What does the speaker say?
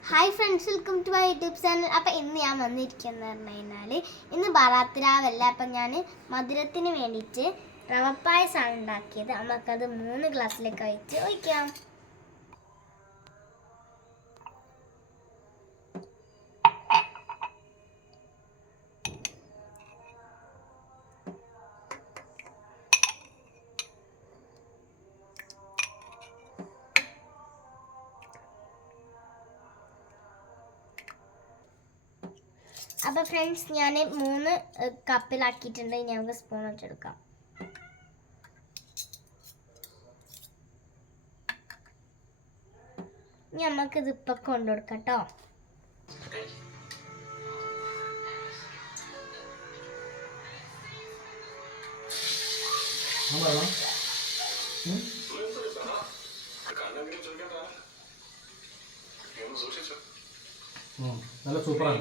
Hi friends, welcome to my YouTube channel. അപ്പം ഇന്ന് ഞാൻ വന്നിരിക്കുന്നത് പറഞ്ഞു കഴിഞ്ഞാൽ ഇന്ന് ബറാത്ത് രാവല്ല. അപ്പം ഞാൻ മധുരത്തിന് വേണ്ടിയിട്ട് റവപ്പായസമാണ് ഉണ്ടാക്കിയത്. നമുക്കത് 3 ഗ്ലാസ്സിലേക്ക് ഒഴിക്കാം. അപ്പോൾ ഫ്രണ്ട്സ്, ഞാൻ 3 കപ്പിലാക്കിയിട്ടുണ്ട്. ഇനി നമുക്ക് സ്പൂൺ വെച്ചെടുക്കാം. ഇനി നമുക്കിത് ഇപ്പം കൊണ്ടുകൊടുക്കാം കേട്ടോ. നല്ല സൂപ്പറാണ്.